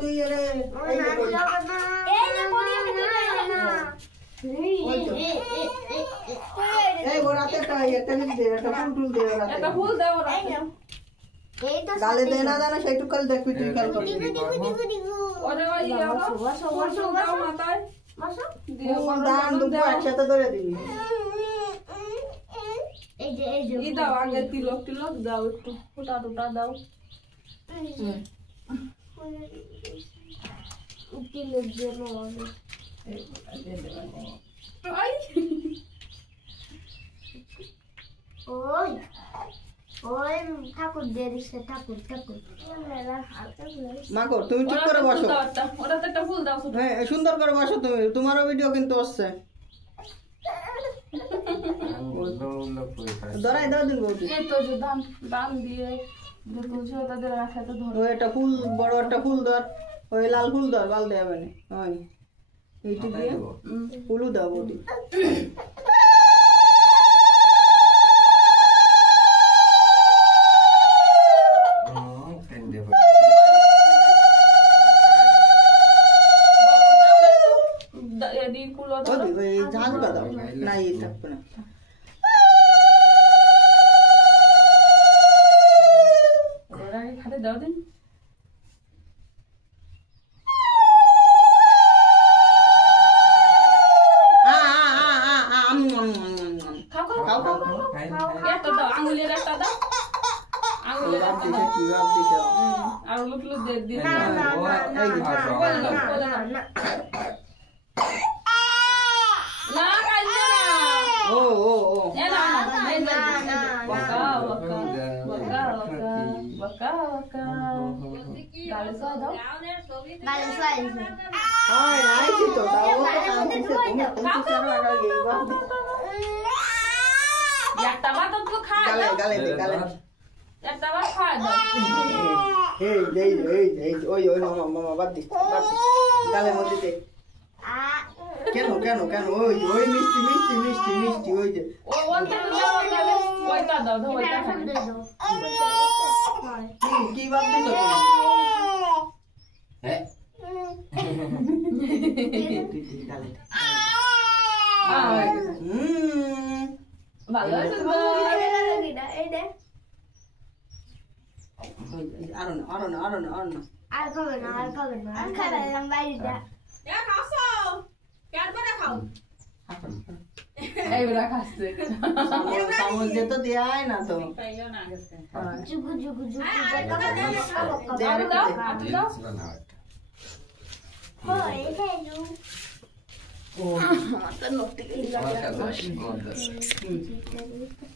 তুই রে এই ওরাতে একটা লিখ দে একটা ফুল দে ওরাতে একটা ফুল দে ওরাতে গালে দে না জানা সেইটুকু কাল দেখবি তুই কাল করবি ওরে ভাই বসো দাও মাথায় বসো দিয়ে দান দুটো একসাথে ধরে দিবি এই যে ই দাও আগে তিলক দাও একটু ফুটা দাও তিলক দেব ওই ওই ঠাকুর দিয়ে দিছে ঠাকুর মাকো তুমি ঠিক করে বসো ওটাতে একটা ফুল দাও হ্যাঁ সুন্দর করে বসো তুমি তোমারও ভিডিও কিন্তু আসছে ধরাই দাও দিন বৌদি এই তো যে দাম দিয়ে যে তুলছো তাদের রাখাতে ধরো ওই একটা ফুল বড় একটা ফুল ধর ওই লাল ফুল ধর বাল দেয়া মানে ওই এইটু দিয়ে ফুলও দাও বৌদি झाल बताओ ना ये तक ना ओरा के खाते दाओ दिन खाओ ये तो दाओ आंगुली रखता दाओ आंगुली रखता दाओ की बात दिखो और लुक दे दे ना কেন ওই ওই মিষ্টি মিষ্টি মিষ্টি মিষ্টি ওই যে ওইটা দাও ওইটা কি বাদ দিছো হ্যাঁ ভালো আছে এই দে আর খাবে না বাইরেটা এ খাসো কেটে খাও এইবার খাচ্ছে চামচ দিয়ে তো দেয় না তো পাইলো না জুগু দাও হয় হেলু ও আমার তো নতি লাগা